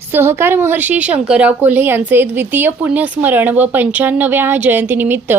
सहकार महर्षी शंकरराव कोल्हे यांचे द्वितीय पुण्यस्मरण व पंच्याण्णव्या जयंतीनिमित्त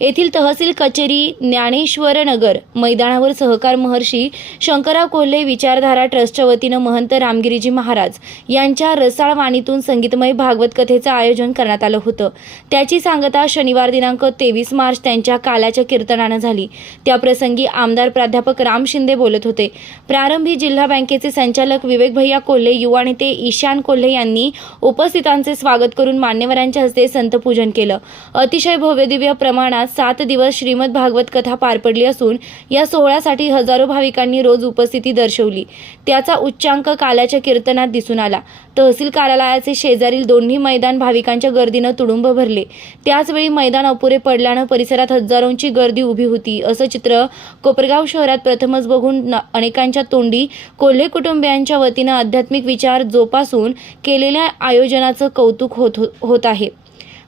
येथील तहसील कचेरी ज्ञानेश्वर नगर मैदानावर सहकार महर्षी शंकरराव कोल्हे विचारधारा ट्रस्टच्या वतीनं महंत रामगिरीजी महाराज यांच्या रसाळ वाणीतून संगीतमय भागवत कथेचं आयोजन करण्यात आलं होतं. त्याची सांगता शनिवार दिनांक तेवीस मार्च त्यांच्या काल्याच्या कीर्तनानं झाली. त्याप्रसंगी आमदार प्राध्यापक राम शिंदे बोलत होते. प्रारंभी जिल्हा बँकेचे संचालक विवेक भैया कोल्हे युवा नेते ईशान कोल्हे यांनी उपस्थितांचे स्वागत करून मान्यवरांच्या हस्ते संतपूजन केलं. अतिशय भव्यदिव्य प्रमाणात सात दिवस श्रीमद भागवत कथा पार पडली असून या सोहळ्यासाठी हजारो भाविकांनी रोज उपस्थिती दर्शवली. त्याचा उच्चांक कालाच्या कीर्तनात दिसून आला. तहसील कार्यालयाचे शेजारील दोन्ही मैदान भाविकांच्या गर्दीनं तुडुंब भरले. त्याचवेळी मैदान अपुरे पडल्यानं परिसरात हजारोंची गर्दी उभी होती. असं चित्र कोपरगाव शहरात प्रथमच बघून न- अनेकांच्या तोंडी कोल्हे कुटुंबियांच्या वतीनं आध्यात्मिक विचार जोपासून केलेल्या आयोजनाचं कौतुक होत होत आहे.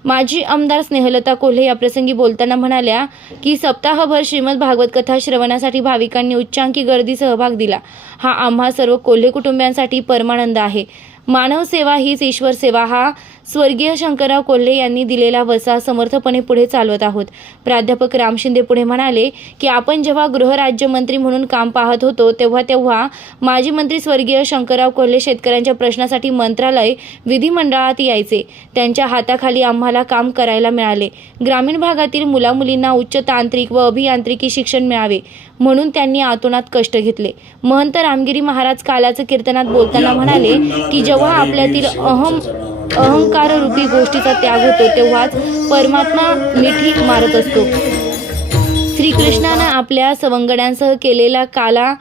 माजी आमदार स्नेहलता कोल्हे याप्रसंगी बोलताना म्हणाल्या की सप्ताहभर श्रीमद भागवत कथा श्रवणासाठी भाविकांनी उच्चांकी गर्दी सहभाग दिला. हा आम्हा सर्व कोल्हे कुटुंबियांसाठी परमानंद आहे. मानव सेवा हीच ईश्वर सेवा हा. स्वर्गीय शंकरराव कोल्हे यांनी दिलेला वसा समर्थपणे पुढे चालवत आहोत. प्राध्यापक राम शिंदे पुढे म्हणाले की आपण जेव्हा गृहराज्यमंत्री म्हणून काम पाहत होतो तेव्हा तेव्हा माजी मंत्री स्वर्गीय शंकरराव कोल्हे शेतकऱ्यांच्या प्रश्नासाठी मंत्रालय विधिमंडळात यायचे. त्यांच्या हाताखाली आम्हाला काम करायला मिळाले. ग्रामीण भागातील मुलामुलींना उच्च तांत्रिक व अभियांत्रिकी शिक्षण मिळावे म्हणून त्यांनी आतोनात कष्ट घेतले. महंत रामगिरी महाराज काल्याचं कीर्तनात बोलताना म्हणाले की जेव्हा आपल्यातील अहम अहंकार रूपी गोष्टीचा त्याग होतो तेव्हाच परमात्मा मिठी मारत असतो. श्रीकृष्णानं आपल्या सवंगड्यांसह केलेला काला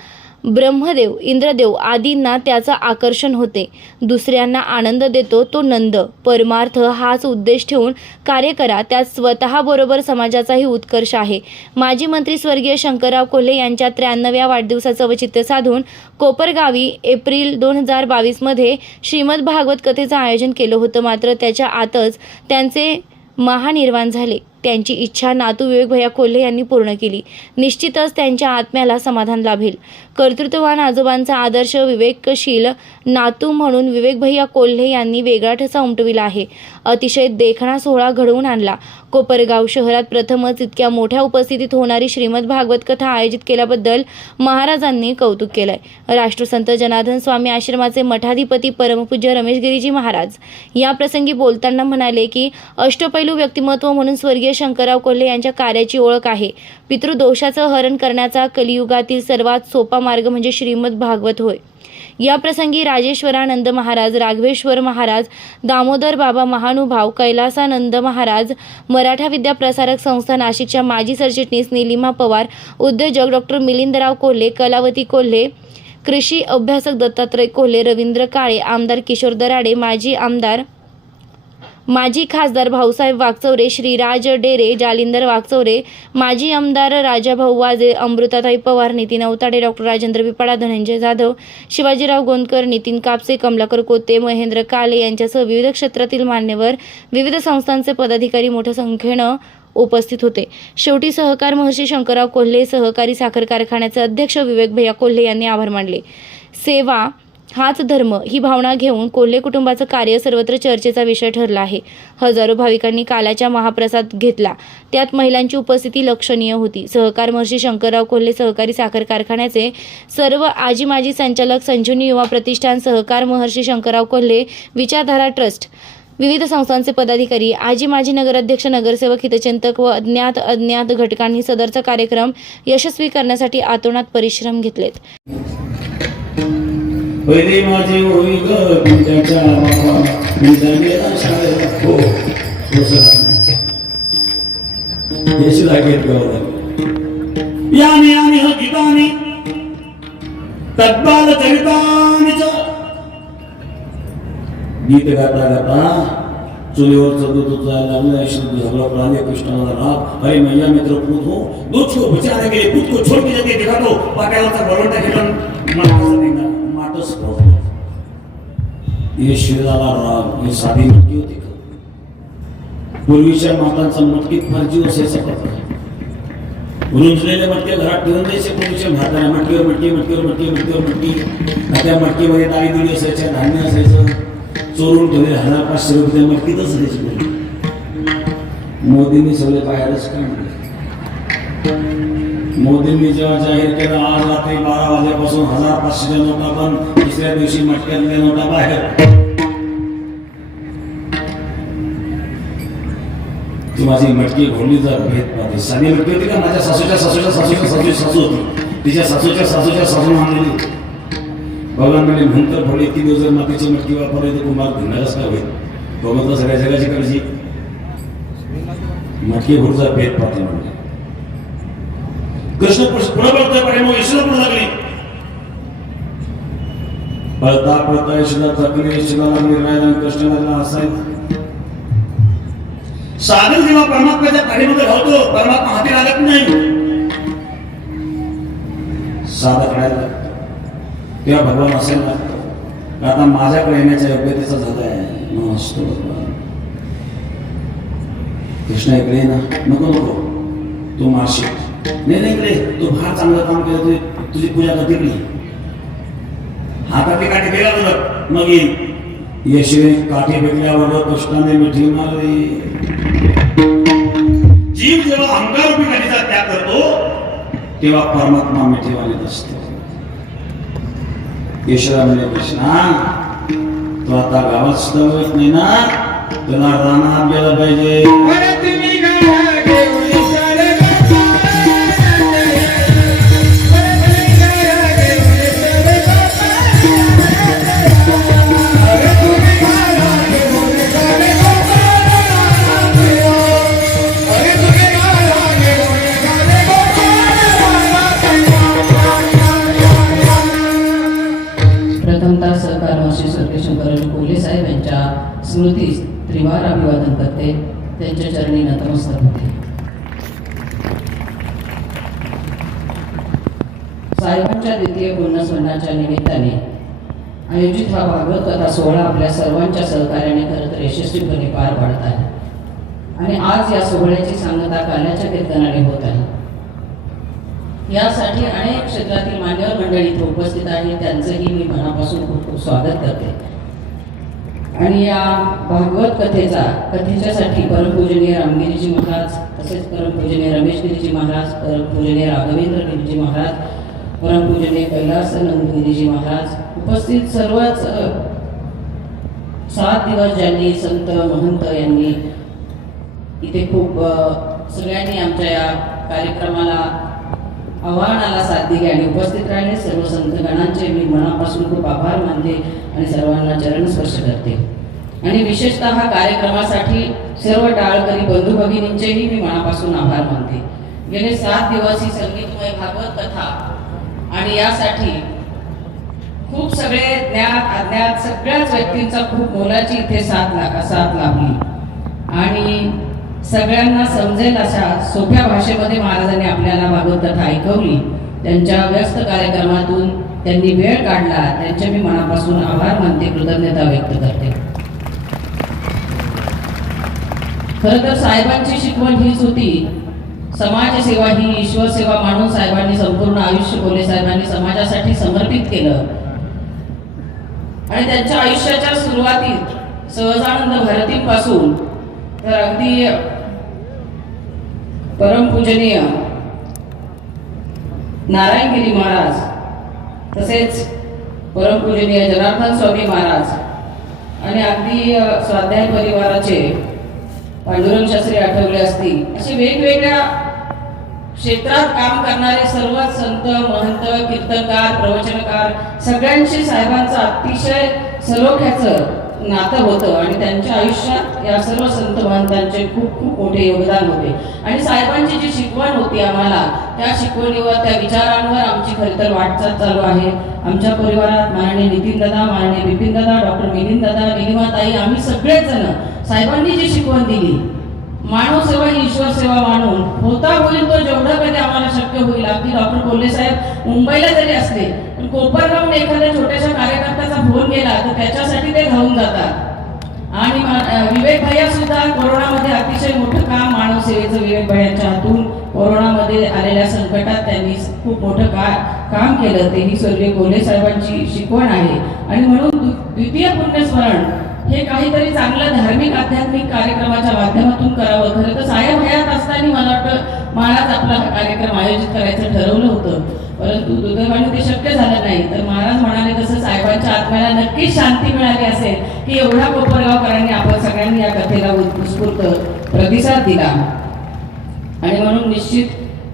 ब्रह्मदेव इंद्रदेव आदींना त्याचं आकर्षण होते. दुसऱ्यांना आनंद देतो तो नंद. परमार्थ हाच उद्देश ठेवून कार्य करा. त्यात स्वतःबरोबर समाजाचाही उत्कर्ष आहे. माजी मंत्री स्वर्गीय शंकरराव कोल्हे यांच्या त्र्याण्णव्या वाढदिवसाचं औचित्य साधून कोपरगावी एप्रिल दोन हजार बावीसमध्ये श्रीमद भागवत कथेचं आयोजन केलं होतं. मात्र त्याच्या आतच त्यांचे महानिर्वाण झाले. त्यांची इच्छा नातू विवेक भैया कोल्हे यांनी पूर्ण केली. निश्चितच त्यांच्या आत्म्याला समाधान लाभेल. कर्तृत्ववान आजोबांचा आदर्श विवेकशील नातू म्हणून विवेक भैया कोल्हे यांनी वेगळा ठसा उमटविला आहे. अतिशय देखणा सोहळा घडवून आणला. कोपरगाव शहरात प्रथमच इतक्या मोठ्या उपस्थितीत होणारी श्रीमद भागवत कथा आयोजित केल्याबद्दल महाराजांनी कौतुक केलंय. राष्ट्रसंत जनार्दन स्वामी आश्रमाचे मठाधिपती परमपूज्य रमेश गिरीजी महाराज. या प्रसंगी बोलताना म्हणाले की अष्टपैलू व्यक्तिमत्व म्हणून स्वर्गीय शंकरराव कोल्हे यांच्या कार्याची ओळख आहे. पितृदोषाचं हरण करण्याचा कलियुगातील सर्वात सोपा मार्ग म्हणजे श्रीमद भागवत होय. या प्रसंगी राजेश्वरानंद महाराज राघवेश्वर महाराज दामोदर बाबा महानुभाव कैलासानंद महाराज मराठा विद्या प्रसारक संस्था नाशिकच्या माजी सरचिटणीस निलिमा पवार उद्योजक डॉक्टर मिलिंदराव कोल्हे कलावती कोल्हे कृषी अभ्यासक दत्तात्रय कोल्हे रवींद्र काळे आमदार किशोर दराडे माजी आमदार माजी खासदार भाऊसाहेब वागचौरे श्रीराज डेरे जालिंदर वागचौरे माजी आमदार राजाभाऊ वाजे अमृताताई पवार नितीन अवताडे डॉक्टर राजेंद्र पिपाडा धनंजय जाधव शिवाजीराव गोंदकर नितीन कापसे कमलाकर कोते महेंद्र काले यांच्यासह विविध क्षेत्रातील मान्यवर विविध संस्थांचे पदाधिकारी मोठ्या संख्येनं उपस्थित होते. शेवटी सहकार महर्षी शंकरराव कोल्हे सहकारी साखर कारखान्याचे अध्यक्ष विवेक भैया कोल्हे यांनी आभार मानले. सेवा हाच धर्म ही भावना घेऊन कोल्हे कुटुंबाचं कार्य सर्वत्र चर्चेचा विषय ठरला आहे. हजारो भाविकांनी काल्याच्या महाप्रसाद घेतला. त्यात महिलांची उपस्थिती लक्षणीय होती. सहकार महर्षी शंकरराव कोल्हे सहकारी साखर कारखान्याचे सर्व आजी माजी संचालक संजीवनी युवा प्रतिष्ठान सहकार महर्षी शंकरराव कोल्हे विचारधारा ट्रस्ट विविध संस्थांचे पदाधिकारी आजी माजी नगराध्यक्ष नगरसेवक हितचिंतक व अज्ञात अज्ञात घटकांनी सदरचा कार्यक्रम यशस्वी करण्यासाठी आतोनात परिश्रम घेतलेत. रे माझे होई ग तुमच्या बाबा मी जाणलेला शाळेत हो हो सर यशला घेत गावाला याने आणि ह गीतानि तद्बाल चरितानि गीत गाता गाता चुलीवरचं दूध जायला लागलं शुद्ध झगड़ा प्राणी कृष्णाला राग. अरे मैया मित्र पूत हो. दूध को बचाने गेले लिए दूध को छोड़ के जाते दिखा दो पाकायला बळवंटा घेऊन माणसाचं निघा माटच पडलं हे राग हे साधी मटकी होती का? पूर्वीच्या मातांचा मटकीत फार जीव असायचा प्रकार रुंजलेले मटक्या घरात ठेवून द्यायचे पूर्वीच्या म्हाताऱ्या मटकीवर मटकी मटकीवर मटकी मटकीवर मटकी. त्या मटकीमध्ये डाळी दिली असायच्या धान्य असायचं. चोरून ठेवले हजार पाचशे रुपये मटकीतच असायचे मोदींनी सगळे बाहेरच काढले. मोदींनी जेव्हा जाहीर केलं आज रात्री बारा वाजेपासून हजार पाचशेच्या नोटा पण दुसऱ्या दिवशी मटक्यातल्या नोटा बाहेर. ती माझी मटकी घोडली जर भेट पाहते. साधी मटकी होती का? माझ्या सासूच्या सासूच्या सासूच्या सासूची सासू होती. तिच्या सासूच्या सासूच्या सासून आणलेली. भगवानकडे भगवान म्हणजे म्हणतं भले दिवस जर मातीची मटकी वापरली तर कुंभार भिंडारच काय होईल? भगवंत सगळ्या जगाची काळजी मटकी घोडचा भेद पाहते म्हणजे पुढे लागली पळता पळता यशोदा थकली यशोदा लागली राहिला कृष्ण लागला सागर जेव्हा परमात्म्याच्या पाठीमध्ये घालतो परमात्मा हाती लागत नाही. साधं लागतं तेव्हा भगवान असेल लागतो आता माझ्याकडे येण्याच्या योग्यतेचा झाला आहे. मग असतो भगवान. कृष्णा इकडे ना. नको नको. तू मारशी नाही नाही रे तू फार चांगलं काम केलं तुझी तुझी पूजा करते मी हातातली काठी फेका तुझं मग येईल यशवे काठी फेकल्यावर कृष्णाने मिठी मारली. जीव जेव्हा अंगार उभी काठीचा त्याग करतो तेव्हा परमात्मा मिठी मिठीवालीत असतो यशोदा म्हणजे कृष्णा तू आता गावात सुद्धा नाही ना? तुला रानात गेलं पाहिजे. सर्वांच्या सहकार्याने खरं तर यशस्वीपणे पार पाडत आहे. आणि आज या सोहळ्याची सांगता काल्याच्या कीर्तनाने होत आहे. यासाठी अनेक क्षेत्रातील मान्यवर मंडळी इथे उपस्थित आहे त्यांचंही मी मनापासून खूप खूप स्वागत करते. आणि या भागवत कथेचा कथेच्यासाठी परमपूजनीय रामगिरीजी महाराज तसेच परमपूजनीय रमेशगिरीजी महाराज परमपूजनीय राघवेंद्र गिरीजी महाराज परमपूजनीय कैलासानंद गिरीजी महाराज उपस्थित सर्वच सात दिवस ज्यांनी संत महंत यांनी इथे खूप सगळ्यांनी आमच्या या कार्यक्रमाला आव्हानाला साथ दिली आणि उपस्थित राहिले. सर्व संतगणांचे मी मनापासून खूप आभार मानते आणि सर्वांना चरण स्पर्श करते. आणि विशेषतः हा कार्यक्रमासाठी सर्व टाळकरी बंधू भगिनींचेही मी मनापासून आभार मानते. गेले सात दिवस ही संगीतमय भागवत कथा आणि यासाठी खूप सगळे ज्ञात अज्ञात सगळ्याच व्यक्तींचा खूप मोलाची इथे साथ ला साथ लाभली. आणि सगळ्यांना समजेल अशा सोप्या भाषेमध्ये महाराजांनी आपल्याला भागवत कथा ऐकवली. त्यांच्या व्यस्त कार्यक्रमातून त्यांनी वेळ काढला. त्यांचे मी मनापासून आभार मानते कृतज्ञता व्यक्त करते. खरं तर साहेबांची शिकवण हीच होती. समाजसेवा ही ईश्वर सेवा मानून साहेबांनी संपूर्ण आयुष्य कोले साहेबांनी समाजासाठी समर्पित केलं. आणि त्यांच्या आयुष्याच्या सुरुवातीत सहजानंद भारतीपासून तर अगदी परमपूजनीय नारायणगिरी महाराज तसेच परमपूजनीय जनार्दन स्वामी महाराज आणि अगदी स्वाध्याय परिवाराचे पांडुरंग शास्त्री आठवले असतील असे वेगवेगळ्या क्षेत्रात काम करणारे सर्व संत महंत कीर्तनकार प्रवचनकार सगळ्यांशी साहेबांचं अतिशय सलोख्याचं नातं होतं आणि त्यांच्या आयुष्यात या सर्व संत महंतांचे खूप खूप मोठे योगदान होते. आणि साहेबांची जी शिकवण होती आम्हाला त्या शिकवणीवर त्या विचारांवर आमची खरी तर वाटचाल चालू आहे. आमच्या परिवारात माननीय नितीन दादा माननीय बिपिन दादा डॉक्टर मिलिंद दादा निलिमाताई आम्ही सगळेच जण साहेबांनी जी शिकवण दिली मानव सेवा ही ईश्वर सेवा मानून होता होईल तो जेवढं कधी आम्हाला शक्य होईल. अगदी डॉक्टर कोल्हे साहेब मुंबईला जरी असले पण कोपरगावून एखाद्या छोट्याशा कार्यकर्त्याचा फोन गेला तर त्याच्यासाठी ते धावून जातात. आणि विवेक भैया सुद्धा कोरोनामध्ये अतिशय मोठं काम मानव सेवेचं विवेक भैयांच्या हातून कोरोनामध्ये आलेल्या संकटात त्यांनी खूप मोठं का काम केलं. ते ही स्वर्गीय कोल्हे साहेबांची शिकवण आहे. आणि म्हणून द्वि- द्वितीय पुण्यस्मरण हे काहीतरी चांगलं धार्मिक आध्यात्मिक कार्यक्रमाच्या माध्यमातून करावं. खरं तर साहेब हयात असताना मला वाटतं महाराज आपला हा कार्यक्रम आयोजित करायचं ठरवलं होतं. परंतु दुर्दैवाने ते शक्य झालं नाही. तर महाराज म्हणाले तसं साहेबांच्या आत्म्याला नक्कीच शांती मिळाली असेल की एवढ्या कोपरगावकरांनी आपण सगळ्यांनी या कथेला उत्स्फूर्त प्रतिसाद दिला. आणि म्हणून निश्चित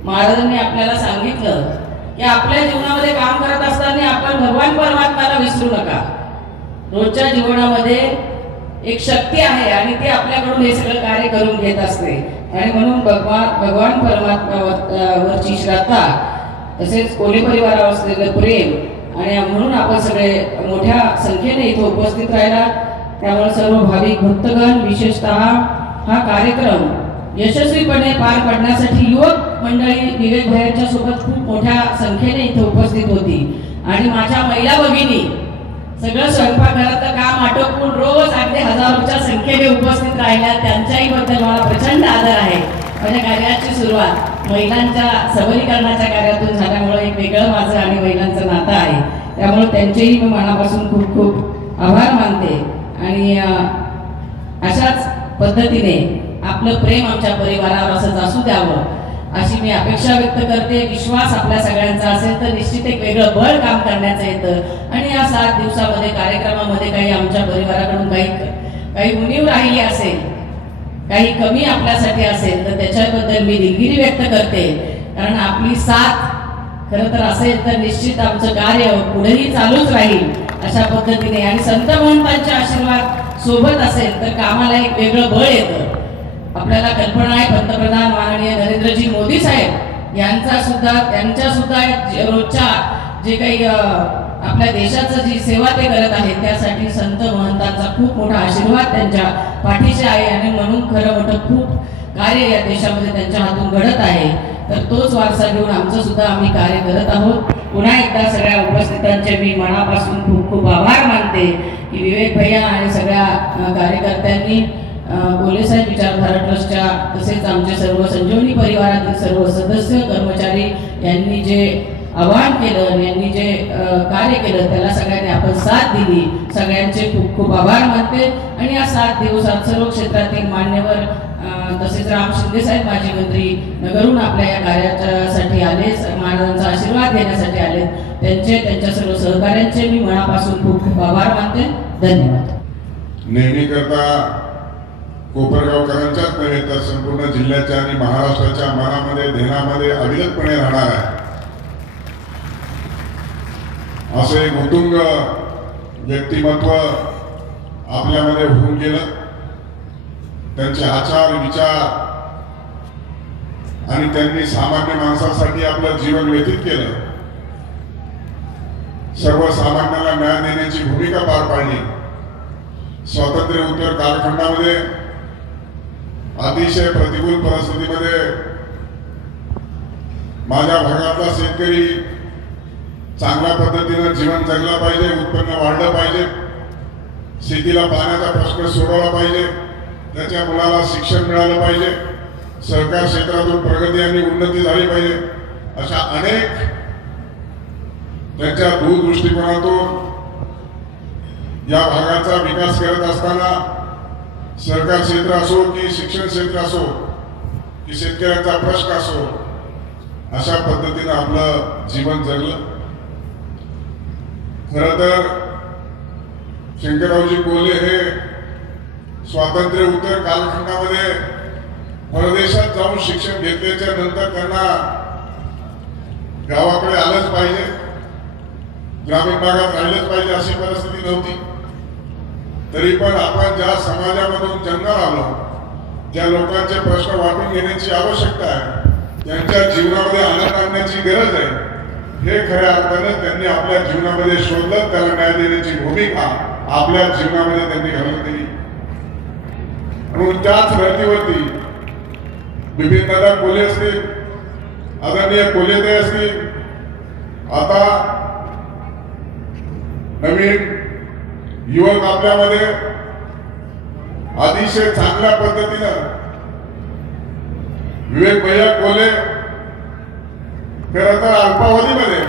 महाराजांनी आपल्याला सांगितलं की आपल्या जीवनामध्ये काम करत असताना आपण भगवान परमात्म्याला विसरू नका. रोजच्या जीवनामध्ये एक शक्ती आहे आणि ती आपल्याकडून हे सगळं कार्य करून घेत असते. आणि म्हणून भगवान भगवान परमात्मा वरची श्रद्धा तसेच कोली परिवारावर असलेलं प्रेम आणि म्हणून आपण सगळे मोठ्या संख्येने इथे उपस्थित राहिला त्यामुळे सर्व भाविक भक्तगण विशेषतः हा कार्यक्रम यशस्वीपणे पार पाडण्यासाठी युवक मंडळी विवेक भैयांच्या सोबत खूप मोठ्या संख्येने इथे उपस्थित होती. आणि माझ्या महिला भगिनी सगळं स्वयंपाकघरातलं काम आटोपून रोज अगदी हजारोच्या संख्येने उपस्थित राहिल्या. त्यांच्याही बद्दल मला प्रचंड आदर आहे. माझ्या कार्याची सुरुवात महिलांच्या सबलीकरणाच्या कार्यातून झाल्यामुळे एक वेगळं माझं आणि महिलांचं नातं आहे. त्यामुळे त्यांचेही मी मनापासून खूप खूप आभार मानते. आणि अशाच पद्धतीने आपलं प्रेम आमच्या परिवारावर असंच असू द्यावं. अशी मी अपेक्षा व्यक्त करते. विश्वास आपल्या सगळ्यांचा असेल तर निश्चित एक वेगळं बळ काम करण्याचं येतं. आणि या सात दिवसामध्ये कार्यक्रमामध्ये काही आमच्या परिवाराकडून काही काही उणीव राहिली असेल काही कमी आपल्यासाठी असेल तर त्याच्याबद्दल मी दिलगिरी व्यक्त करते. कारण आपली साथ खरं तर असेल तर निश्चित आमचं कार्य पुढेही चालूच राहील अशा पद्धतीने. आणि संत महंतांचे आशीर्वाद सोबत असेल तर कामाला एक वेगळं बळ येतं. आपल्याला कल्पना आहे पंतप्रधान माननीय नरेंद्रजी मोदी साहेब यांचा सुद्धा त्यांच्या सुद्धा रोजच्या जे काही आपल्या देशाचं जी सेवा ते करत आहेत त्यासाठी संत महंतांचा खूप मोठा आशीर्वाद त्यांच्या पाठीशी आहे आणि म्हणून खरं मोठं खूप कार्य या देशामध्ये त्यांच्या हातून घडत आहे. तर तोच वारसा घेऊन आमचं सुद्धा आम्ही कार्य करत आहोत. पुन्हा एकदा सगळ्या उपस्थितांचे मी मनापासून खूप खूप आभार मानते की विवेक भैया आणि सगळ्या कार्यकर्त्यांनी बोले साहेब विचारधारा ट्रस्टच्या तसेच आमचे सर्व संजीवनी परिवारातील सर्व सदस्य कर्मचारी यांनी जे आवाहन केलं यांनी जे कार्य केलं त्याला सगळ्यांनी आपण साथ दिली. सगळ्यांचे खूप खूप आभार मानते. आणि या सात दिवसात सर्व क्षेत्रातील मान्यवर तसेच राम शिंदे साहेब माजी मंत्री नगरून आपल्या या कार्यासाठी आले महाराजांचा आशीर्वाद घेण्यासाठी आले. त्यांचे त्यांच्या सर्व सहकार्यांचे मी मनापासून खूप खूप आभार मानते. धन्यवाद. नेहमी करता कोपरगावकरांच्याच नव्हे तर संपूर्ण जिल्ह्याच्या आणि महाराष्ट्राच्या मनामध्ये ध्येनामध्ये अविरतपणे राहणार आहे. असं एक उतुंग व्यक्तिमत्व आपल्यामध्ये होऊन गेलं. त्यांचे आचार विचार आणि त्यांनी सामान्य माणसासाठी आपलं जीवन व्यतीत केलं. सर्वसामान्याला न्याय देण्याची भूमिका पार पाडली. स्वातंत्र्य उत्तर कालखंडामध्ये अतिशय प्रतिकूल परिस्थितीमध्ये माझ्या भागातला शेतकरी चांगल्या पद्धतीनं जीवन जगला पाहिजे उत्पन्न वाढलं पाहिजे शेतीला पाण्याचा प्रश्न सोडवला पाहिजे त्याच्या मुलाला शिक्षण मिळालं पाहिजे सहकार क्षेत्रातून प्रगती आणि उन्नती झाली पाहिजे अशा अनेक त्यांच्या दूरदृष्टिकोनातून या भागाचा विकास करत असताना सरकार क्षेत्र असो की शिक्षण क्षेत्र असो की शेतकऱ्यांचा प्रश्न असो अशा पद्धतीनं आपलं जीवन जगलं. खर तर शंकररावजी कोल्हे हे स्वातंत्र्य उत्तर कालखंडामध्ये परदेशात जाऊन शिक्षण घेतल्याच्या नंतर त्यांना गावाकडे आलंच पाहिजे ग्रामीण भागात राहिलंच पाहिजे अशी परिस्थिती नव्हती. तरी पण आपण ज्या समाजामधून जन्माला आलो ज्या लोकांचे प्रश्न वाटून घेण्याची आवश्यकता आहे. त्यांच्या जीवनामध्ये आनंद आणण्याची गरज आहे. हे खऱ्या अर्थानं त्यांनी आपल्या जीवनामध्ये शोधलं त्याला न्याय देण्याची भूमिका आपल्या जीवनामध्ये त्यांनी घालून दिली. म्हणून त्याच धर्तीवरती बिपिन दादा कोले असतील आदरणीय कोलेते असतील आता नवीन युवक आपल्यामध्ये अतिशय चांगल्या पद्धतीनं विवेक भैया कोले खर तर अल्पावधीमध्ये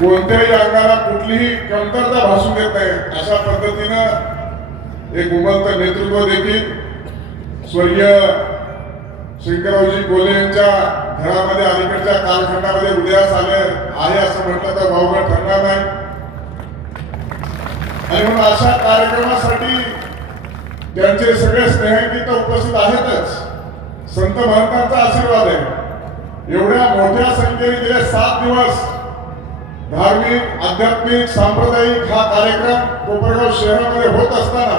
कोणत्याही अंगाला कुठलीही कमतरता भासू देत नाही अशा पद्धतीनं एक उमंत नेतृत्व देखील स्वर्गीय शंकररावजी कोले यांच्या घरामध्ये अलीकडच्या कालखंडामध्ये उदयास आले आहे असं म्हटलं तर भावगड ठरणार नाही. आणि म्हणून अशा कार्यक्रमासाठी त्यांचे सगळे स्नेहगीत उपस्थित आहेतच संत महंतांचा आशीर्वाद आहे. एवढ्या मोठ्या संख्येने गेले सात दिवस धार्मिक आध्यात्मिक सांप्रदायिक हा कार्यक्रम कोपरगाव शहरामध्ये होत असताना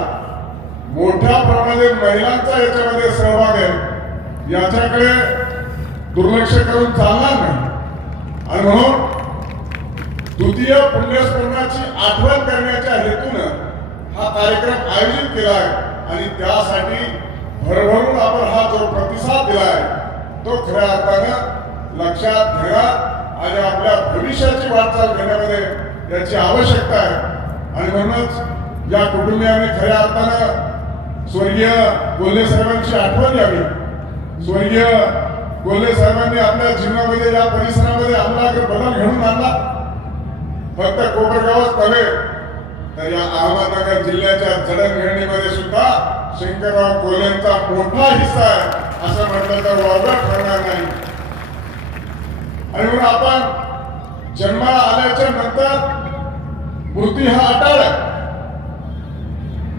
मोठ्या प्रमाणात महिलांचा याच्यामध्ये सहभाग आहे. याच्याकडे दुर्लक्ष करून चालणार नाही. आणि म्हणून द्वितीय पुण्यस्मरणाची आठवण करण्याच्या हेतूनं हा कार्यक्रम आयोजित केला आहे आणि त्यासाठी भरभरून आपण हा जो प्रतिसाद दिला आहे तो खऱ्या अर्थानं लक्षात घेणार आणि आपल्या भविष्याची वाटचाल घेण्यामध्ये याची आवश्यकता आहे. आणि म्हणूनच या कुटुंबियांनी खऱ्या अर्थानं स्वर्गीय कोल्हे साहेबांची आठवण यावी स्वर्गीय कोल्हे साहेबांनी आपल्या जीवनामध्ये या परिसरामध्ये आमूलाग्र बदल घडून आणला फक्त कोपरगावच नव्हे तर या अहमदनगर जिल्ह्याच्या जडणघडणीमध्ये सुद्धा शंकरराव कोल्हेंचा मोठा हिस्सा आहे असं म्हटलं तर वावगं ठरणार नाही. आणि म्हणून आपण जन्मा आल्याच्यानंतर मृत्यू हा अटाळ आहे.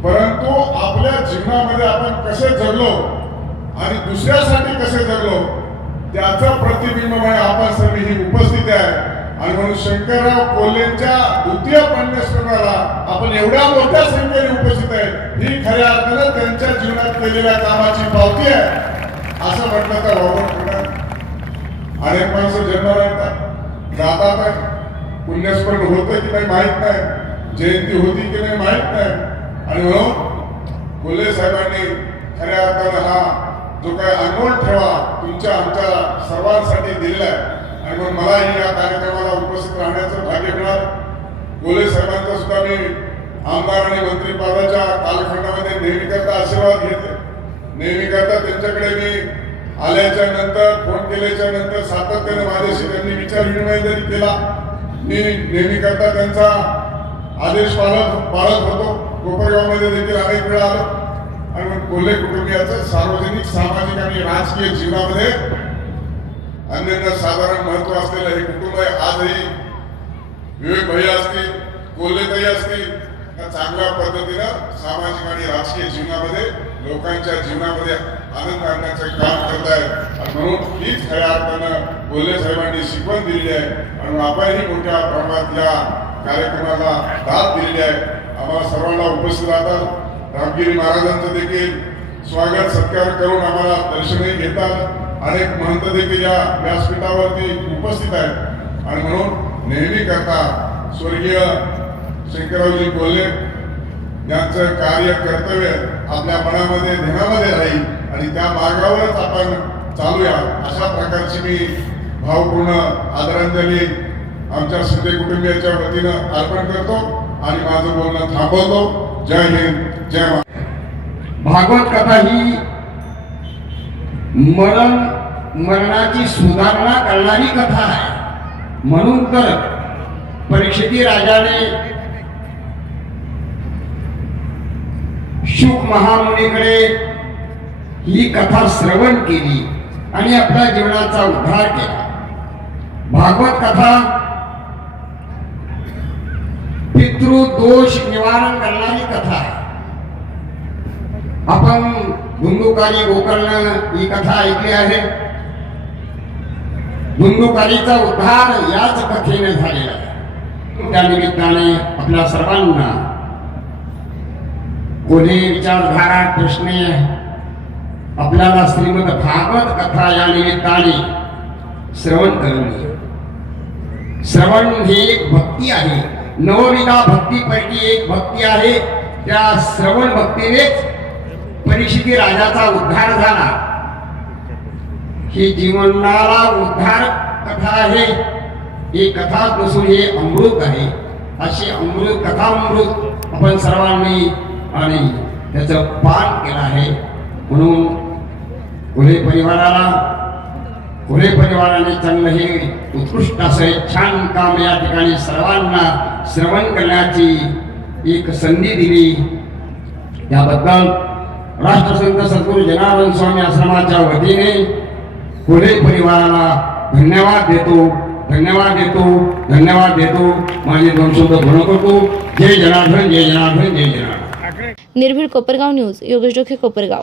परंतु आपल्या जीवनामध्ये आपण कसे जगलो आणि दुसऱ्यासाठी कसे जगलो त्याचं प्रतिबिंबमय आपण सर्व ही उपस्थिती आहे. आणि म्हणून शंकरराव कोल्हेंच्या द्वितीय पुण्यस्मरणाला आपण एवढ्या मोठ्या संख्येने उपस्थित आहे. ही खऱ्या अर्थानं त्यांच्या जीवनात केलेल्या कामाची पावती आहे. असं म्हटलं तर वावर होणार अनेक माणसं जन्माला येतात. जातात आहे पुण्यस्मरण होतं की नाही माहीत नाही. जयंती होती की नाही माहीत नाही. आणि म्हणून कोल्हे साहेबांनी खऱ्या अर्थानं हा जो काय अनमोल ठेवा तुमच्या आमच्या सर्वांसाठी दिलेला आहे. आणि मग मलाही या कार्यक्रमाला उपस्थित राहण्याचं भाग्य मिळालं. गोले साहेबांचा सुद्धा मी आमदार आणि मंत्रीपदाच्या कालखंडामध्ये नेहमीकरता आशीर्वाद घेते नेहमीकरता त्यांच्याकडे मी आल्याच्यानंतर फोन केल्याच्यानंतर सातत्याने माझ्याशी त्यांनी विचार विनिमय जरी केला मी नेहमीकरता त्यांचा आदेश पाळत पाळत होतो. कोपरगावमध्ये देखील अनेक वेळा आलो. आणि कोल्हे कुटुंबियाचं सार्वजनिक सामाजिक आणि राजकीय जीवनामध्ये अन्यथा साधारण महत्त्व असलेलं हे कुटुंब आहे. आजही विवेक भैया असतील कोल्हेताई असतील या चांगल्या पद्धतीनं सामाजिक आणि राजकीय जीवनामध्ये लोकांच्या जीवनामध्ये आनंद आणण्याचं काम करत आहे. म्हणून हीच खऱ्या अर्थानं कोल्हे साहेबांनी शिकवण दिलेली आहे. आणि आपणही मोठ्या प्रमाणात या कार्यक्रमाला दाद दिलेली आहे. आम्हाला सर्वांना उपस्थित राहतात रामगिरी महाराजांचं देखील स्वागत सत्कार करून आम्हाला दर्शनही घेतात. अनेक महंत देखील या व्यासपीठावरती उपस्थित आहेत. आणि म्हणून नेहमी करता स्वर्गीय शंकररावजी बोलले यांचं कार्य कर्तव्य आपल्या मनामध्ये ध्यानामध्ये राहील आणि त्या मार्गावरच आपण चालूया अशा प्रकारची मी भावपूर्ण आदरांजली आमच्या शिंदे कुटुंबियाच्या वतीनं अर्पण करतो आणि माझं बोलणं थांबवतो. जय हिंद. जय भागवत कथा ही मरण मरणाची सुधारणा करणारी कथा आहे. म्हणून तर परीक्षिती राजाने शुक महामुनीकडे ही कथा श्रवण केली आणि आपल्या जीवनाचा उद्धार केला. भागवत कथा पितृदोष निवारण करणारी कथा आहे. आपण धुंदुकारी गोकर्ण ही कथा ऐकली आहे. धुंदुकारीचा उद्धार याच कथेने झालेला आहे. त्या निमित्ताने आपल्या सर्वांना कोणी विचारधारा प्रश्ने आपल्याला श्रीमद भागवत कथा या निमित्ताने श्रवण करणे. श्रवण ही एक भक्ती आहे. नवविधा भक्तीपैकी एक भक्ती आहे. त्या श्रवण भक्तीनेच परिस्थिती राजाचा उद्धार झाला. ही जीवनाला उद्धार कथा आहे. ही कथा नसून हे अमृत आहे. अशी अमृत कथा अमृत आपण सर्वांनी आणि त्याचं पान केलं आहे. म्हणून कोल्हे परिवाराला कोल्हे परिवाराने चांगलं हे उत्कृष्ट असं छान काम या ठिकाणी सर्वांना श्रवण करण्याची एक संधी दिली. त्याबद्दल राष्ट्रसंत सद्गुरू जनार्दन स्वामी आश्रमाच्या वतीने फुले परिवाराला धन्यवाद देतो धन्यवाद देतो धन्यवाद देतो. माझे दोन शब्द पूर्ण करतो. जय जनार्दन जय जनार्दन जय जनार्दन. निर्भीड कोपरगाव न्यूज योगेश जोखे कोपरगाव.